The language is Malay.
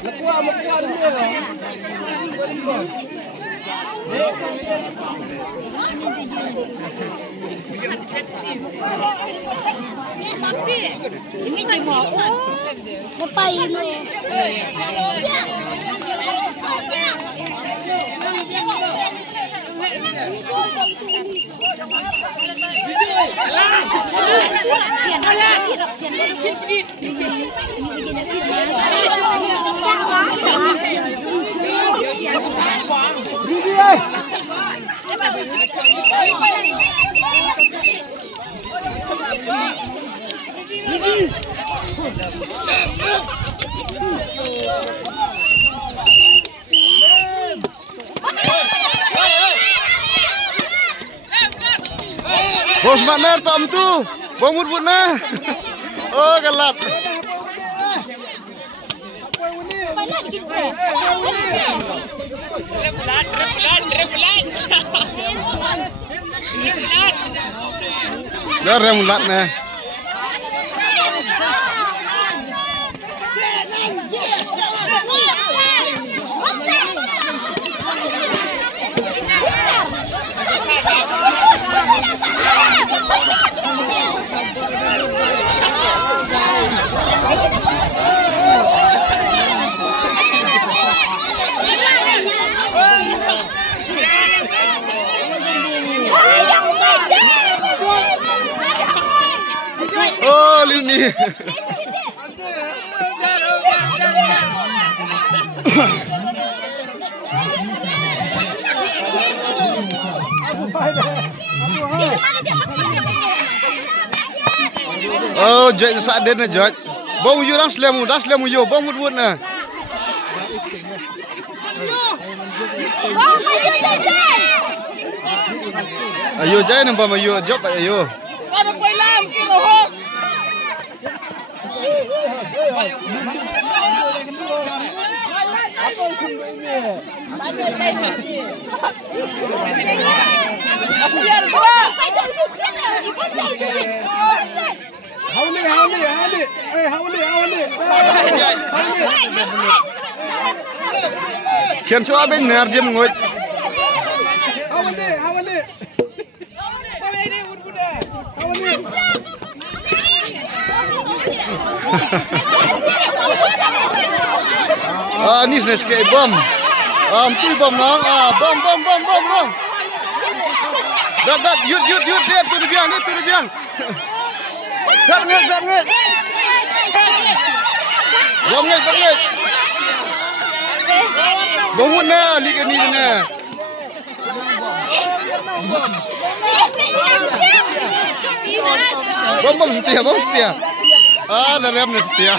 Ini di bawah. Ngapain lo? Bos mana tom tu? Bongmut but na. Oh galat. Dah remulat na. Oh, Lini. Oh, George sa den na George. Bong yu das lemu yo, bong mut na. Ayo jay nang pamayo, job ayo. Ano pa ilang kinuhos? Ako kundo ini. Asyar ba? Hawli. Eh hawli. Kian so aben nerjem ngot. Hawli. Ah, ni ses ke bom. Tu bom nang. Bom. Dat, yut dia tu biang. Dat nget. Bom nget. Bom na lik ni na. Bom setia. Ah, dah rem setia.